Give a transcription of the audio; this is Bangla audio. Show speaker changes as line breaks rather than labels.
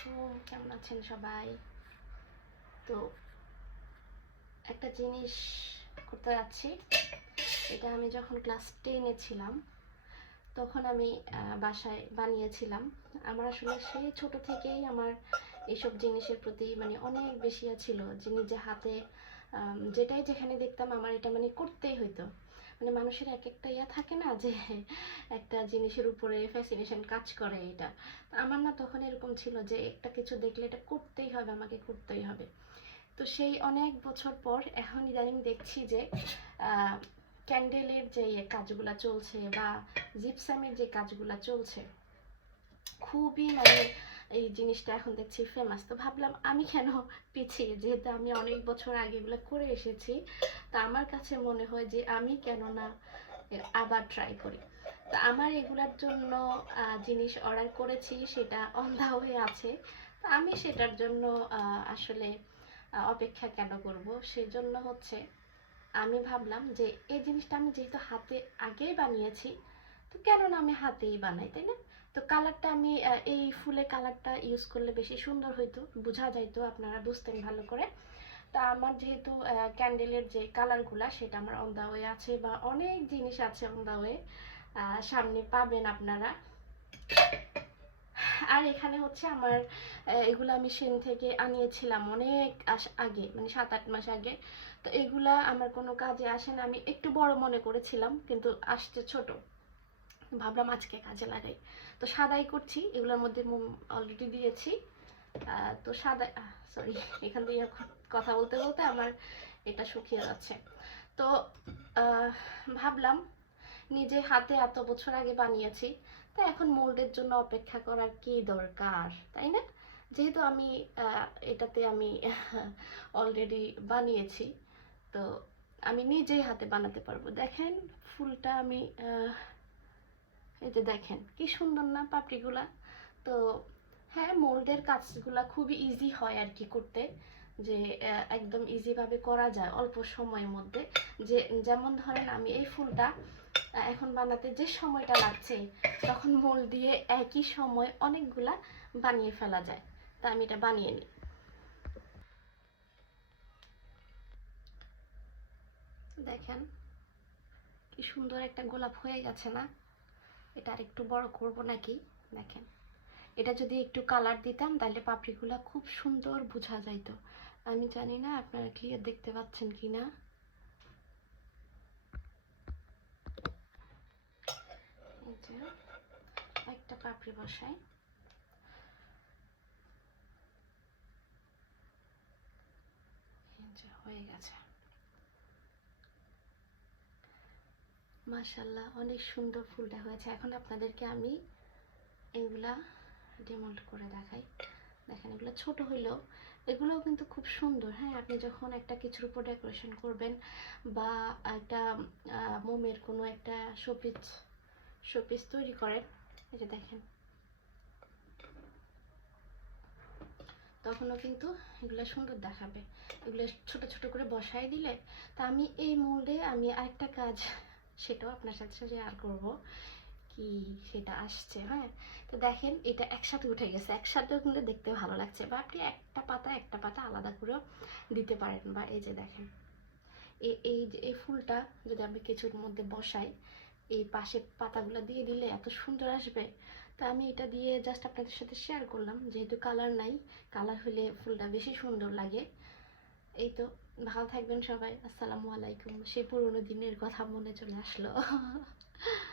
আলাইকুম কেমন আছেন সবাই? তো একটা জিনিস করতে যাচ্ছি, এটা আমি যখন ক্লাস টেনে ছিলাম, তখন আমি বাসায় বানিয়েছিলাম। আমার আসলে সেই ছোট থেকেই আমার এইসব জিনিসের প্রতি মানে অনেক বেশি ছিল যে নিজে হাতে যেটাই যেখানে দেখতাম আমার এটা মানে করতেই হইতো। মানে মানুষের এক একটা ইয়া থাকে না যে একটা জিনিসের উপরে ফ্যাসিনেশন কাজ করে এটা। আমার না তখন এরকম ছিল যে একটা কিছু দেখলে এটা করতেই হবে, আমাকে করতেই হবে। তো সেই অনেক বছর পর এখন ইদানিং দেখছি যে ক্যান্ডেলের যে কাজগুলা চলছে বা জিপসামের যে কাজগুলা চলছে, খুবই মানে এই জিনিসটা এখন দেখছি ফেমাস তো ভাবলাম আমি কেন পিছিয়ে? যেহেতু আমি অনেক বছর আগে এগুলো করে এসেছি, তা আমার কাছে মনে হয় যে আমি কেন না আবার ট্রাই করি। তো আমার এগুলার জন্য জিনিস অর্ডার করেছি, সেটা অন্ধা হয়ে আছে। তো আমি সেটার জন্য আসলে অপেক্ষা কেন করব? সেই জন্য হচ্ছে আমি ভাবলাম যে এই জিনিসটা আমি যেহেতু হাতে আগেই বানিয়েছি তো কেন না আমি হাতেই বানাই, তাই না? তো কালারটা আমি এই ফুলের কালারটা ইউজ করলে বেশি সুন্দর হইতো, বোঝা যাইতো, আপনারা বুঝতেন ভালো করে। তা আমার যেহেতু ক্যান্ডেলের যে কালারগুলা সেটা আমার অন দা ওয়ে আছে বা অনেক জিনিস আছে অন দা ওয়ে সামনে পাবেন আপনারা। আর এখানে হচ্ছে আমার এগুলো আমি সেন থেকে আনিয়েছিলাম অনেক আগে মানে সাত আট মাস আগে। তো এগুলা আমার কোনো কাজে আসে না, আমি একটু বড় মনে করেছিলাম, কিন্তু আসছে ছোট। ভাবলাম আজকে কাজে লাগাই। তো সাদাই করছি, এগুলোর মধ্যে অলরেডি দিয়েছি। তো সাদা সরি এখান দিয়ে কথা বলতে বলতে আমার এটা শুকিয়ে যাচ্ছে। তো ভাবলাম নিজে হাতে এত বছর আগে বানিয়েছি তা এখন মোল্ডের জন্য অপেক্ষা করার কি দরকার, তাই না? যেহেতু আমি এটাতে আমি অলরেডি বানিয়েছি, তো আমি নিজেই হাতে বানাতে পারব। দেখেন, ফুলটা আমি এই যে দেখেন, কি সুন্দর না পাপড়িগুলা? তো হ্যাঁ মোল্ডের কাজগুলা খুবই ইজি হয় আর কি করতে, যে একদম ইজিভাবে করা যায় অল্প সময়ের মধ্যে। যে, যেমন ধরেন আমি এই ফুলটা এখন বানাতে যে সময়টা লাগছে, তখন মোল্ড দিয়ে একই সময় অনেকগুলা বানিয়ে ফেলা যায়। তা আমি এটা বানিয়ে নিই। দেখেন, কি সুন্দর একটা গোলাপ হয়ে গেছে না? এটা আর একটু বড় করব নাকি? দেখেন। এটা যদি একটু কালার দিতাম, তাহলে পাপড়িগুলো খুব সুন্দর বোঝা যাইতো। আমি জানি না আপনারা ক্লিয়ার দেখতে পাচ্ছেন কি না একটা পাপড়ি বসাই। হয়ে গেছে। মাশাল্লাহ অনেক সুন্দর ফুলটা হয়েছে। এখন আপনাদেরকে আমি এগুলা ডিমোল্ড করে দেখাই। দেখেন, এগুলো ছোট হইলেও এগুলোও কিন্তু খুব সুন্দর। হ্যাঁ আপনি যখন একটা কিছুর উপর ডেকোরেশন করবেন বা একটা মোমের কোনো একটা শোপিস শোপিস তৈরি করেন যে দেখেন। তখনও কিন্তু এগুলো সুন্দর দেখাবে। এগুলো ছোট ছোট করে বসাই দিলে তা আমি এই মোল্ডে আমি আরেকটা কাজ সেটাও আপনার সাথে শেয়ার করব কি সেটা আসছে হ্যাঁ? তো দেখেন, এটা একসাথে উঠে গেছে। একসাথেও কিন্তু দেখতে ভালো লাগছে। বা আপনি একটা পাতা একটা পাতা আলাদা করেও দিতে পারেন। বা এই যে দেখেন এই এই ফুলটা যদি আমি কিছুর মধ্যে বসাই, এই পাশে পাতাগুলো দিয়ে দিলে এত সুন্দর আসবে। তো আমি এটা দিয়ে জাস্ট আপনাদের সাথে শেয়ার করলাম। যেহেতু কালার নাই কালার হলে ফুলটা বেশি সুন্দর লাগে। এই তো ভালো থাকবেন সবাই আসসালামু আলাইকুম। সেই পুরোনো দিনের কথা মনে চলে আসলো।